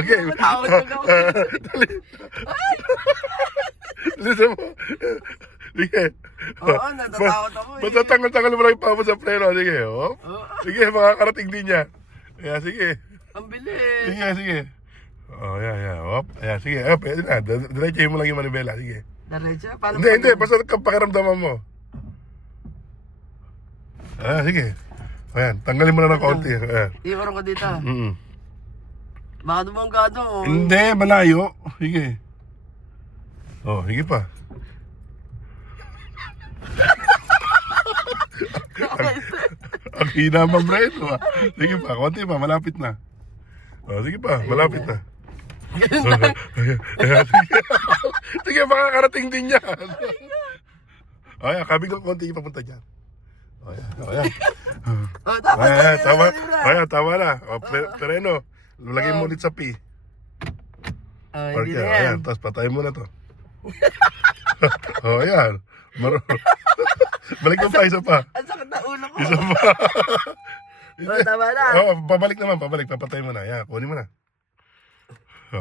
Okay. Matakot ako. Listen mo. Sige. Oo, natatakot ako eh. Basta tanggal-tanggal mo lang yung pamo sa preno. Sige, oh. Sige, makakarating din niya. Ayan, sige. Ang bilis. Sige, sige. Oh, yan. Hop. Ayan, sige. Oh, pwede na. Diretsahin mo lang yung manibela. Sige. Diretso? Paano Hindi. Basta pakiramdaman mo. Ah, sige. Ayan, tanggalin mo na ng konti. Ayan. Iwan ko dito. Mm. Baka dumangga oh. Hindi, malayo. Sige. Oh, sige pa. Ang hina pa, Breno. Sige pa, konti pa, malapit na. Oh, sige pa, malapit na. Sige, makakarating din yan. Ayan, kabig ng konti papunta dyan. Ayan. Oh, dapat. Ayan, tama na. O, Preno, lagay mo ulit sa P. Hindi na yan. Ayan, tapos patayin mo na to. Ayan. Balik mo pa, isa pa. Ang sakit na ulo ko. Isa pa. Oh, tama na. Pabalik naman, papatayin mo na. Ayan, kunin mo na.